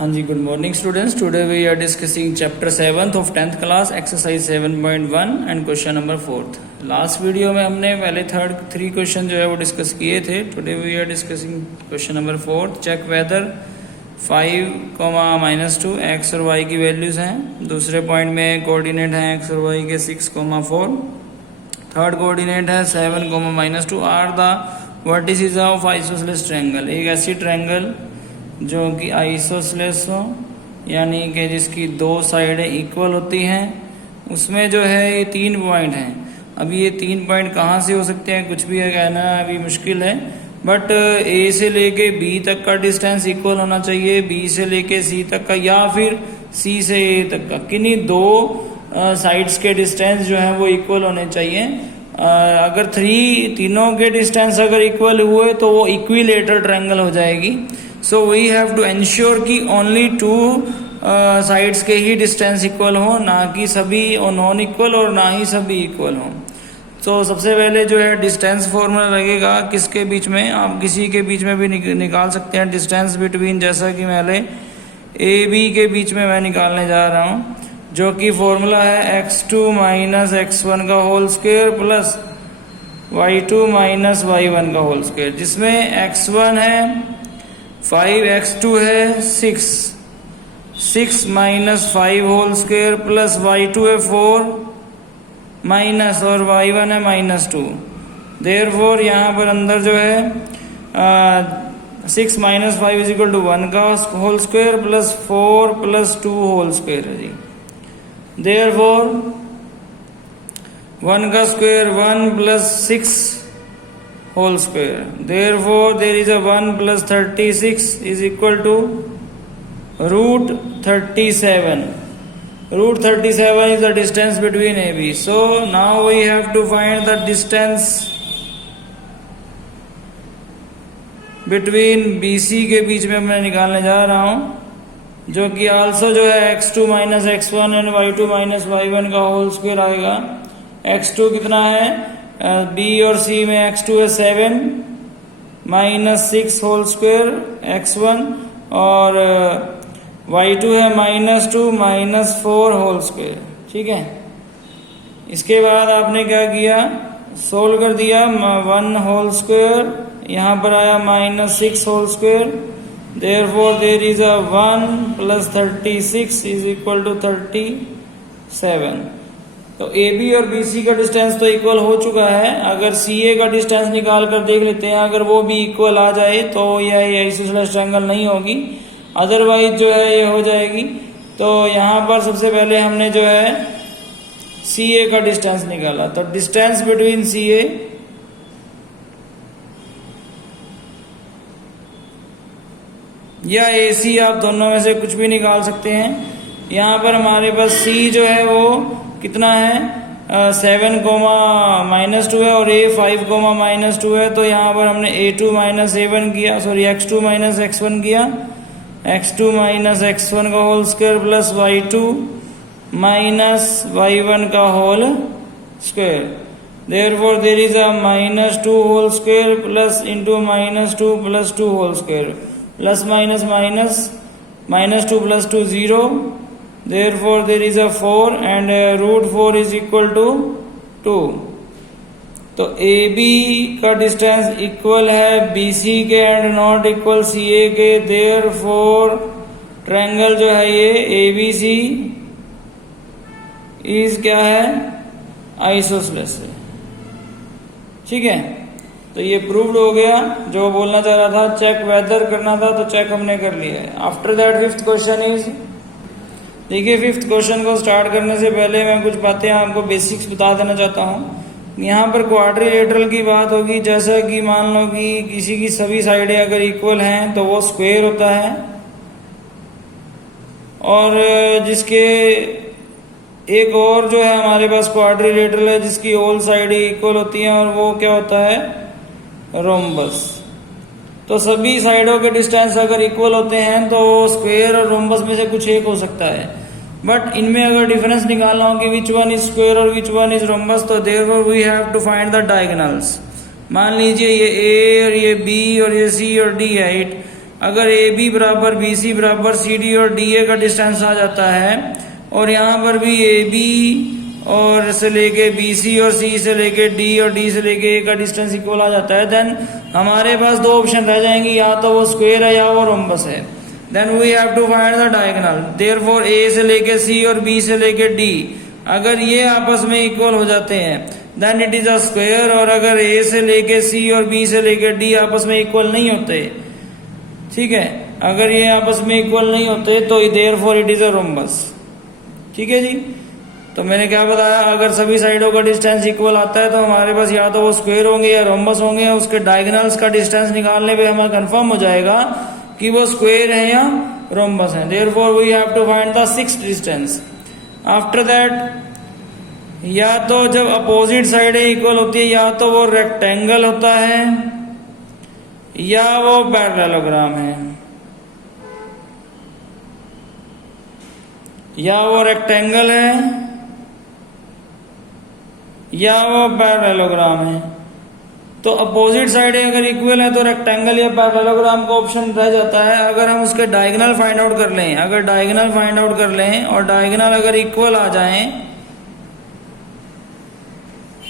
हाँ जी, good morning students. Today we are discussing chapter 7th of 10th class exercise 7.1 and question number 4। Last video में हमने पहले three question जो है वो डिस्कस किए थे। Today we are discussing question number 4। Check whether 5, -2 x और वाई की वैल्यूज हैं। दूसरे पॉइंट में कोऑर्डिनेट हैं एक्स और वाई के 6, 4। थर्ड कोऑर्डिनेट है 7, -2 are the vertices of isosceles triangle. एक ऐसी ट्रायंगल जो कि आइसोसेलेस हो, यानी कि जिसकी दो साइडें इक्वल होती हैं, उसमें जो है ये 3 पॉइंट हैं। अब ये 3 पॉइंट कहाँ से हो सकते हैं कुछ भी है कहना अभी मुश्किल है, बट ए से लेके बी तक का डिस्टेंस इक्वल होना चाहिए, बी से लेके सी तक का, या फिर सी से ए तक का। किन्हीं दो साइड्स के डिस्टेंस जो है वो इक्वल होने चाहिए। अगर तीनों के डिस्टेंस अगर इक्वल हुए तो वो इक्विलेटरल ट्रायंगल हो जाएगी। So we have to ensure कि ओनली 2 साइड्स के ही डिस्टेंस इक्वल हो, ना कि सभी नॉन इक्वल और ना ही सभी इक्वल हो। तो सबसे पहले जो है डिस्टेंस फॉर्मूला लगेगा किसके बीच में, आप किसी के बीच में भी निकाल सकते हैं डिस्टेंस बिटवीन, जैसा कि पहले ए बी के बीच में मैं निकालने जा रहा हूँ, जो कि फॉर्मूला है x2 - x1 का whole square plus y2 - y1 का होल स्क्वायर, जिसमें x1 है 5, x2 है 6 -5 होल स्क्वायर प्लस y2 है 4 माइनस और y1 है -2। देयरफॉर यहाँ पर अंदर जो है 6 - 5 = 1 का whole square plus 4 + 2 whole square है जी। देयरफॉर 1 का square 1 + 6 whole square. Therefore, there is a 1 + 36 is equal to √37. √37 is the distance between AB. So now we have to find the distance between BC के बीच में मैं निकालने जा रहा हूँ, जो कि also जो है x2 - x1 and y2 - y1 का होल स्क्वायर आएगा। x2 कितना है, बी और सी में x2 है 7 -6 होल स्क्वायर x1, और y2 है -2 -4 होल स्क्वायर। ठीक है, इसके बाद आपने क्या किया, सोल्व कर दिया। 1 होल स्क्वायर यहाँ पर आया -6 whole square. Therefore there is a 1 + 36 = 37। तो ए बी और बी सी का डिस्टेंस तो इक्वल हो चुका है। अगर सी ए का डिस्टेंस निकाल कर देख लेते हैं, अगर वो भी इक्वल आ जाए तो यह आइसोसेलेस ट्रायंगल नहीं होगी, अदरवाइज जो है ये हो जाएगी। तो यहाँ पर सबसे पहले हमने जो है सी ए का डिस्टेंस निकाला। तो डिस्टेंस बिटवीन सी ए या ए सी, आप दोनों में से कुछ भी निकाल सकते हैं। यहाँ पर हमारे पास सी जो है वो कितना है, 7, -2 है, और a 5, -2 है। तो यहाँ पर हमने a2 - a1 किया, सॉरी x2 - x1 किया, x2 - x1 का whole square plus y2 - y1 का whole square. Therefore there is a -2 whole square plus into -2 + 2 whole square, plus minus -2 + 2 0। Therefore, there is a 4 and √4 is equal to 2. तो AB का distance equal है BC के and not equal CA के। Therefore, triangle जो है ये ABC is क्या है, आइसोसेलेस है। ठीक है, तो ये प्रूव्ड हो गया। जो बोलना चाह रहा था, चेक वेदर करना था, तो चेक हमने कर लिया है। After that 5th question is, देखिए 5th क्वेश्चन को स्टार्ट करने से पहले मैं कुछ बातें आपको बेसिक्स बता देना चाहता हूँ। यहाँ पर क्वाड्रिलेटरल की बात होगी, जैसा कि मान लो कि किसी की सभी साइडें अगर इक्वल हैं तो वो स्क्वायर होता है, और जिसके एक और जो है हमारे पास क्वाड्रिलेटरल है जिसकी ऑल साइडें इक्वल होती हैं, और वो क्या होता है, रोम्बस। तो सभी साइडों के डिस्टेंस अगर इक्वल होते हैं तो स्क्वायर और रोम्बस में से कुछ एक हो सकता है। बट इनमें अगर डिफरेंस निकालना हो कि विच वन इज स्क्वायर और विच वन इज रोम्बस, तो therefore we have to find the diagonals. मान लीजिए ये ए और ये बी और ये सी और डी है, अगर ए बी बराबर बी सी बराबर सी डी और डी ए का डिस्टेंस आ जाता है और यहाँ पर भी ए बी और से लेके बी सी और सी से लेके डी और डी से लेके ए का डिस्टेंस इक्वल आ जाता है, देन हमारे पास दो ऑप्शन रह जाएंगी, या तो वो स्क्वायर है या वो रोम्बस है। Then we have to find the diagonal. Therefore A से लेके सी और बी से लेके डी अगर ये आपस में इक्वल हो जाते हैं then it is a square, और अगर ए से लेके सी और बी से लेके डी आपस में इक्वल नहीं होते, ठीक है, अगर ये आपस में इक्वल नहीं होते तो therefore it is a rhombus. ठीक है जी, तो मैंने क्या बताया, अगर सभी साइडों का डिस्टेंस इक्वल आता है तो हमारे पास या तो वो स्क्वायर होंगे या रोम्बस होंगे। उसके डायगोनल्स का डिस्टेंस निकालने पे हमें कंफर्म हो जाएगा कि वो स्क्वायर है या रोम्बस है। Therefore we have to find the sixth distance. After that या तो जब अपोजिट साइडें इक्वल होती है या तो वो रेक्टेंगल होता है या वो पैरेललोग्राम है, या वो रेक्टेंगल है या वो पैरेललोग्राम है। तो अपोजिट साइडें अगर इक्वल है तो रेक्टेंगल या पैरेललोग्राम का ऑप्शन रह जाता है। अगर हम उसके डायगोनल फाइंड आउट कर लें, अगर डायगोनल फाइंड आउट कर लें और डायगोनल अगर इक्वल आ जाएं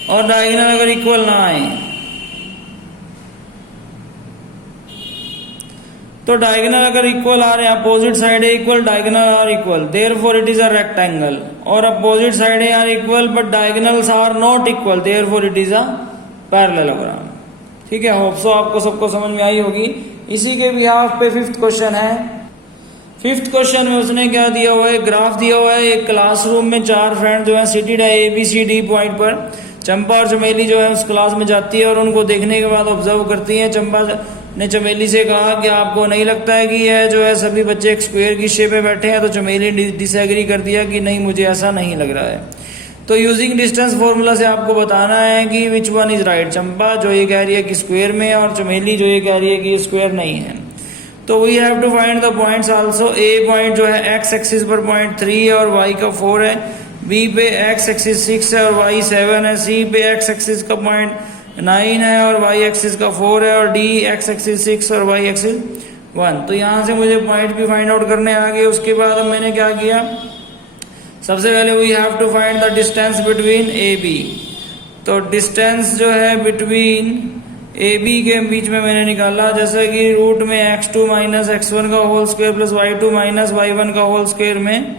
और डायगोनल अगर इक्वल ना आए तो डायगोनल अगर इक्वल आ रहे हैं, opposite side equal, diagonal are equal, therefore it is a rectangle. और opposite side are equal but diagonals are not equal, therefore it is a parallelogram. ठीक है, होप सो आपको सबको समझ में आई होगी। इसी के बिहाफ पे फिफ्थ क्वेश्चन है। फिफ्थ क्वेश्चन में उसने क्या दिया हुआ है, ग्राफ दिया हुआ है। एक क्लासरूम में चार फ्रेंड जो है सीटेड है A B C D point पर। चंपा और चमेली जो है उस क्लास में जाती है और उनको देखने के बाद ऑब्जर्व करती है। चंपा ने चमेली से कहा कि आपको नहीं लगता है कि यह जो है सभी बच्चे एक स्क्वायर की शेप में बैठे हैं, तो चमेली ने डिसएग्री कर दिया कि नहीं, मुझे ऐसा नहीं लग रहा है। तो यूजिंग डिस्टेंस फॉर्मूला से आपको बताना है कि विच वन इज राइट। चंपा जो ये कह रही है कि स्क्वायर में और चमेली जो ये कह रही है कि स्क्वायर नहीं है। तो we have to find the points also. A point जो है एक्स एक्सिस पर पॉइंट 3 है और वाई का 4 है। बी पे एक्स एक्सिस 6 है और वाई 7 है। सी पे एक्स एक्सिस का पॉइंट 9 है और वाई एक्सिस का 4 है। और डी एक्स एक्सिस 6 और वाई एक्सिस 1। तो यहां से मुझे पॉइंट भी फाइंड आउट करने आ गए। उसके बाद अब मैंने क्या किया, सबसे पहले we have to find the distance between A B. तो डिस्टेंस जो है बिटवीन ए बी के बीच में मैंने निकाला, जैसे कि रूट में x2 माइनस x1 का whole square plus y2 minus y1 का होल स्क्वायर में।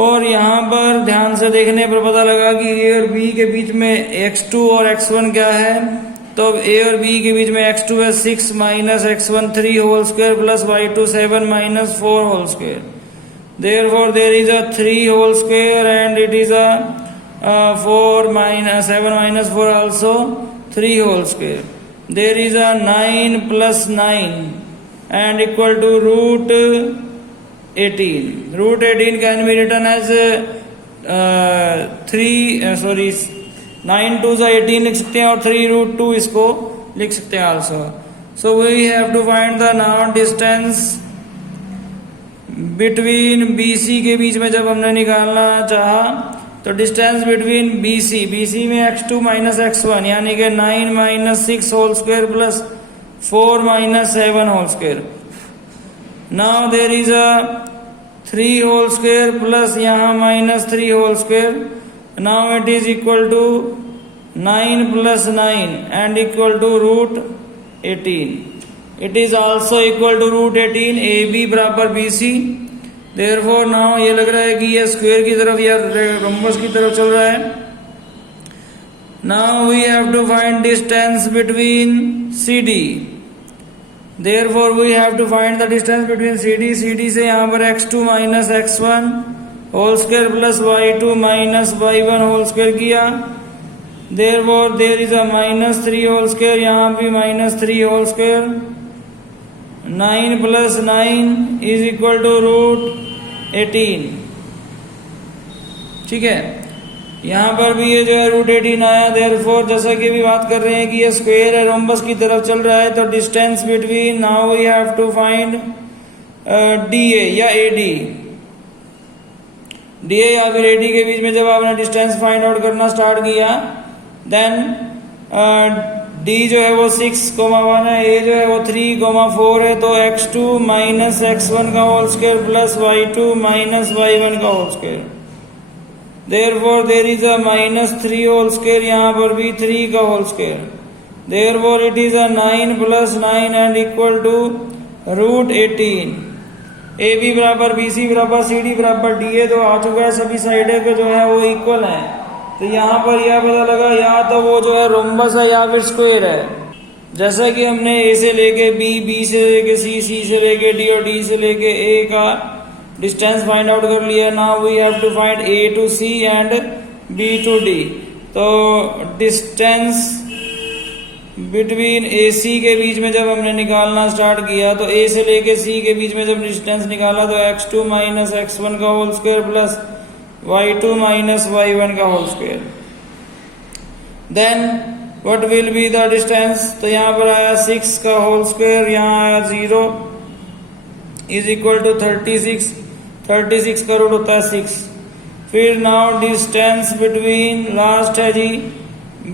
और यहाँ पर ध्यान से देखने पर पता लगा कि ए और बी के बीच में x2 और x1 क्या है। तो ए और बी के बीच में x2 है 6 minus x1 3 whole square plus y2 7 minus 4 whole square. Therefore, there is a 3 whole square and it is a 4 minus 7 minus 4 also 3 whole square. There is a 9 plus 9 and equal to root 18. Root 18 can be written as 9 2 से 18 लिख सकते हैं और 3 root 2 इसको लिख सकते हैं also. So we have to find the now distance between BC के बीच में जब हमने निकालना चाहा तो डिस्टेंस बिटवीन BC में x2 माइनस x1 यानी कि 9 minus 6 whole square plus 4 minus 7 whole square. Now there is a 3 whole square plus यहाँ minus 3 whole square. Now it is equal to 9 plus 9 and equal to root 18। It is also equal to root 18। A B बराबर BC। Therefore now ये लग रहा है कि ये square की तरफ या रोम्बस की तरफ चल रहा है। Now we have to find distance between CD। Therefore we have to find the distance between CD से यहाँ पर x2 minus x1 whole square plus y2 minus y1 whole square किया। Therefore there is a minus 3 whole square, यहाँ भी minus 3 whole square. 9 plus 9 is equal to root 18। ठीक है, यहाँ पर भी ये जो है रूट 18 आया। देयरफॉर जैसा कि अभी बात कर रहे हैं कि ये स्क्वायर है, रोम्बस की तरफ चल रहा है, तो distance between now we have to find DA या AD। DA या फिर AD के बीच में जब आपने डिस्टेंस फाइंड आउट करना स्टार्ट किया देन डी जो है वो 6,1 है, ए जो है वो 3,4 है, तो x2 माइनस x1 का whole square plus y2 minus y1 का whole square. Therefore there is a -3 whole square, यहाँ पर भी 3 का whole square. Therefore it is a 9 + 9 and equal to √18। A B बराबर बी सी बराबर सी डी बराबर D A तो आ चुका है, सभी साइडें को जो है वो इक्वल है। तो यहाँ पर यह पता लगा या तो वो जो है रोम्बस है या फिर स्क्वायर है। जैसा कि हमने ए से लेके बी, बी से लेके सी, सी से लेके डी और डी से लेके ए का डिस्टेंस फाइंड आउट कर लिया। Now we have to find A to C and B to D. तो डिस्टेंस बिटवीन ए सी के बीच में जब हमने निकालना स्टार्ट किया तो ए से लेके सी के बीच में जब डिस्टेंस निकाला तो x2 माइनस x1 का whole square plus y2 minus y1 का whole square. Then what will be the distance, तो यहाँ पर आया 6 का होल स्क्वायर, यहाँ आया 0 इज इक्वल टू 36। 36 का रूट होता है 6। फिर नाउ डिस्टेंस बिटवीन लास्ट है जी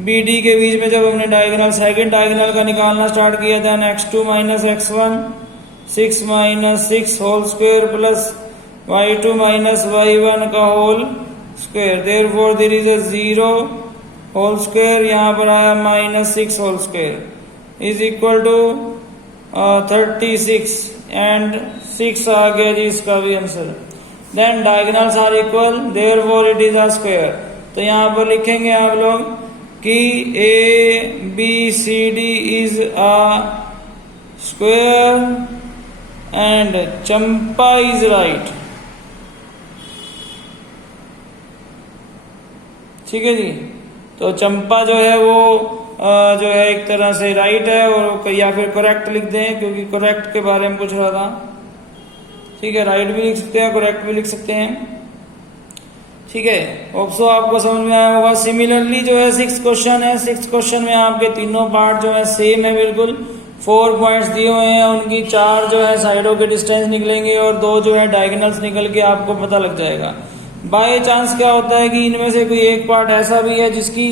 बी डी के बीच में जब हमने डायगोनल सेकंड डायगोनल का निकालना स्टार्ट किया था, x2 minus x1 6 minus 6 whole square plus y2 minus y1 का whole square. Therefore there is a 0 whole square, यहाँ पर आया -6 whole square is equal to 36 and 6 आ गया जी इसका भी answer. Then diagonals are equal, therefore it is a square. तो यहाँ पर लिखेंगे आप लोग कि A B C D is a square and Champa is right. ठीक है जी, तो चंपा जो है वो जो है एक तरह से राइट है, और या फिर करेक्ट लिख दें क्योंकि करेक्ट के बारे में पूछ रहा था। ठीक है, राइट भी लिख सकते हैं, करेक्ट भी लिख सकते हैं। ठीक है, ऑप्शो आपको समझ में आया होगा। सिमिलरली जो है 6th क्वेश्चन है, 6th क्वेश्चन में आपके तीनों पार्ट जो है सेम है बिल्कुल। 4 पॉइंट्स दिए हुए हैं, उनकी 4 जो है साइडों के डिस्टेंस निकलेंगे और 2 जो है डायगोनल्स निकल के आपको पता लग जाएगा। बाय चांस क्या होता है कि इनमें से कोई एक पार्ट ऐसा भी है जिसकी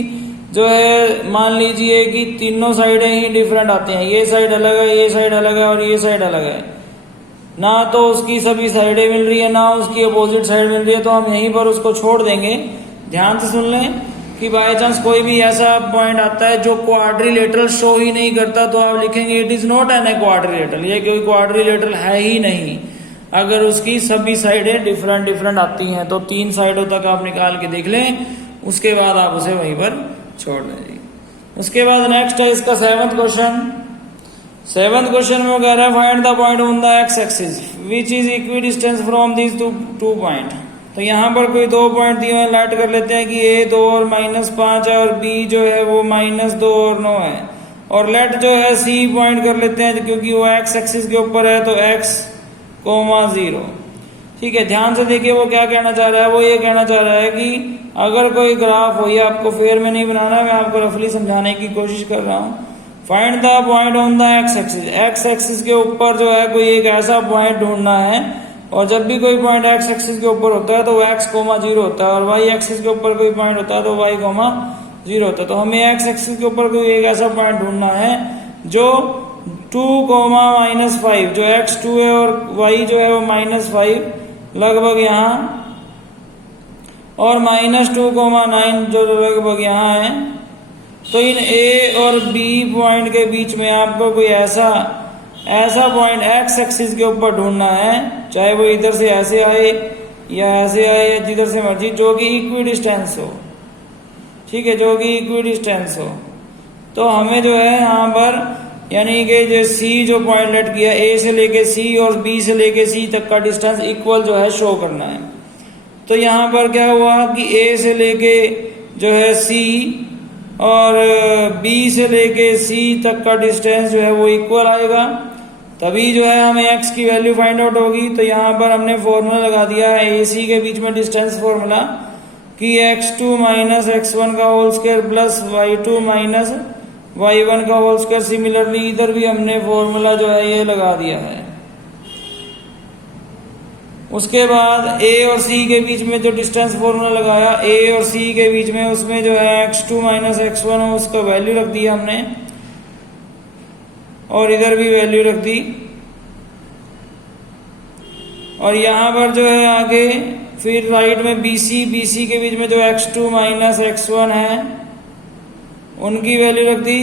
जो है मान लीजिए कि तीनों साइडें ही डिफरेंट आती हैं, ये साइड अलग है, ये साइड अलग है और ये साइड अलग है, ना तो उसकी सभी साइडें मिल रही है ना उसकी अपोजिट साइड मिल रही है, तो हम यहीं पर उसको छोड़ देंगे। ध्यान से सुन लें कि बाय चांस कोई भी ऐसा पॉइंट आता है जो क्वाड्रिलेटरल शो ही नहीं करता तो आप लिखेंगे it is not an quadrilateral, ये कोई क्वाड्रिलेटरल है ही नहीं अगर उसकी सभी साइडें डिफरेंट आती हैं। तो 3 साइडों तक आप निकाल के देख लें, उसके बाद आप उसे वहीं पर छोड़ दें जी। उसके बाद नेक्स्ट है इसका 7th क्वेश्चन। 7th क्वेश्चन में कह रहा है find the point on the x axis which is equi distance from this two point. तो यहाँ पर कोई 2 पॉइंट दिए हुए लाइट कर लेते हैं कि ए 2 और -5 है और बी जो है वो -2 और 9 है, और लेट जो है सी पॉइंट कर लेते हैं क्योंकि वो एक्स एक्सिस के ऊपर है, तो x, 0। ठीक है, ध्यान से देखिए वो क्या कहना चाह रहा है। वो ये कहना चाह रहा है कि अगर कोई ग्राफ हो, ये आपको फेयर में नहीं बनाना, मैं आपको रफली समझाने की कोशिश कर रहा हूँ। Find the point on the x axis. X axis के ऊपर जो है कोई एक ऐसा पॉइंट ढूंढना है, और जब भी कोई पॉइंट एक्स एक्सिस के ऊपर होता है तो x, 0 होता है, और y एक्सिस के ऊपर कोई पॉइंट होता है तो y, 0 होता है। तो हमें एक्स एक्सिस के ऊपर कोई एक ऐसा पॉइंट ढूंढना है जो 2, -5, जो x2 है और y जो है वो -5 लगभग यहाँ, और -2, 9 जो लगभग यहाँ है। तो इन A और B पॉइंट के बीच में आपको कोई ऐसा पॉइंट एक्स एक्सिस के ऊपर ढूंढना है, चाहे वो इधर से ऐसे आए या ऐसे आए या जिधर से मर्जी, जो कि इक्वी डिस्टेंस हो। ठीक है, जो कि इक्वी डिस्टेंस हो। तो हमें जो है यहाँ पर यानी कि जो C जो पॉइंट लेट किया, A से लेके C और B से लेके C तक का डिस्टेंस इक्वल जो है शो करना है। तो यहाँ पर क्या हुआ कि A से लेके जो है C और B से लेके C तक का डिस्टेंस जो है वो इक्वल आएगा, तभी जो है हमें x की वैल्यू फाइंड आउट होगी। तो यहाँ पर हमने फॉर्मूला लगा दिया है AC के बीच में डिस्टेंस फॉर्मूला कि x2 माइनस x1 का whole square plus y2 minus y1 का होल स्क्वायर। सिमिलरली इधर भी हमने फॉर्मूला जो है ये लगा दिया है। उसके बाद A और C के बीच में जो डिस्टेंस फॉर्मूला लगाया A और C के बीच में, उसमें जो है x2 माइनस x1 है उसका वैल्यू रख दिया हमने। और इधर भी वैल्यू रख दी। और यहाँ पर जो है आगे फिर राइट में BC के बीच में जो x2 माइनस x1 है उनकी वैल्यू रख दी।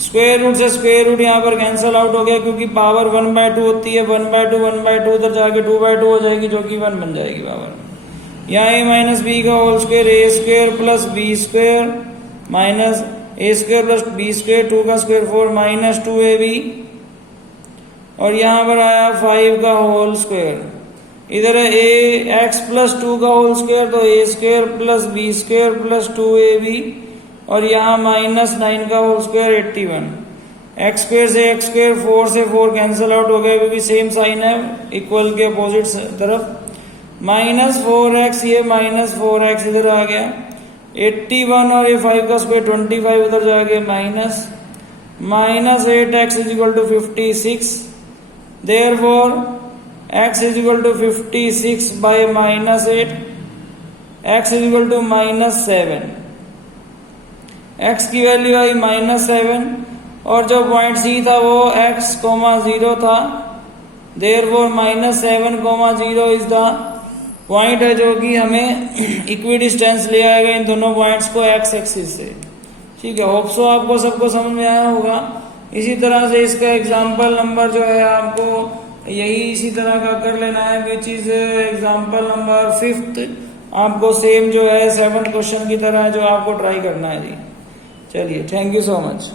स्क्वायर रूट से स्क्वायर रूट यहाँ पर कैंसल आउट हो गया क्योंकि पावर 1/2 होती है। 1/2 उधर जाके 2/2 हो जाएगी जो कि 1 बन जाएगी पावर। यहाँ a माइनस बी का whole square a square plus B square minus a square plus B square 2 का स्क्वायर 4 माइनस 2ab। और यहाँ पर आया 5 का होल स्क्वायर। इधर है a x प्लस 2 का होल स्क्वायर तो a square plus B square plus 2ab। और यहाँ माइनस 9 का होल स्क्वायर 81। एक्स स्क्वायर से एक्स स्क्वायर 4 से 4 कैंसिल आउट हो गया क्योंकि सेम साइन है इक्वल के अपोजिट तरफ। माइनस 4x ये माइनस 4x इधर आ गया। 81 और ये 5 का स्क्वायर 25 उधर जाके minus 8x is equal to 56। Therefore x is equal to 56 by minus 8, x is equal to minus 7। x की वैल्यू आई -7 और जो पॉइंट C था वो x, 0 था। Therefore -7, 0 इज द पॉइंट है जो कि हमें इक्वी डिस्टेंस ले आएगा इन दोनों पॉइंट्स को x एक्सिस से। ठीक है, होप सो आपको सबको समझ में आया होगा। इसी तरह से इसका एग्जाम्पल नंबर जो है आपको यही इसी तरह का कर लेना है, which is example number 5th। आपको सेम जो है 7th क्वेश्चन की तरह जो आपको ट्राई करना है जी। चलिए, थैंक यू सो मच।